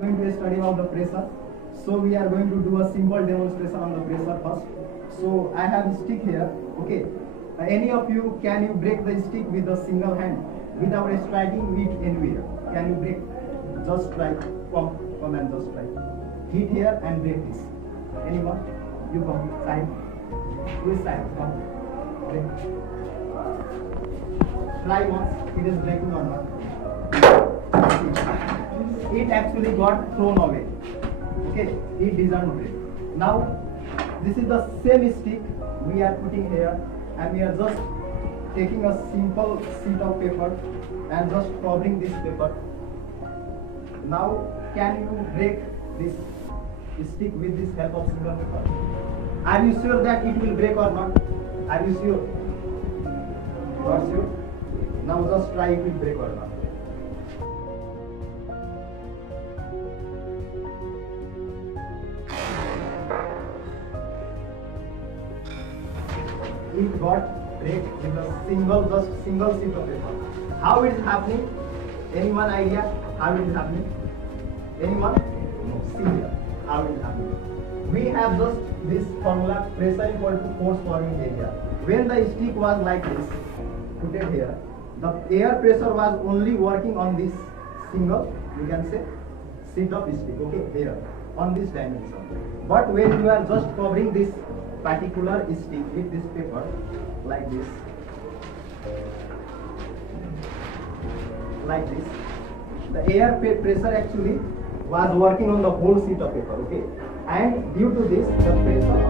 Going to study about the pressure. So we are going to do a simple demonstration on the pressure first. So I have a stick here. Okay. Any of you, can you break the stick with a single hand without striking it anywhere? Can you break? Just try. Come and just try. Hit here and break this. Anyone? You come. Side. Which side? Come. Break. Try once. It is breaking or not. It actually got thrown away. Okay, it doesn't break. Now, this is the same stick we are putting here, and we are just taking a simple sheet of paper and just covering this paper. Now, can you break this stick with this help of single paper? Are you sure that it will break or not? Are you sure? You are sure? Now just try it will break or not. It got break with a single sheet of paper. How it is happening? Anyone idea how it is happening? Anyone? No. See here how it is happening. We have just this formula, pressure equal to force forming area. When the stick was like this, put it here, the air pressure was only working on this single, you can say, sheet of stick. Okay, here on this dimension. But when you are just covering this particular stick with this paper like this, the air pressure actually was working on the whole sheet of paper. Okay, and due to this the pressure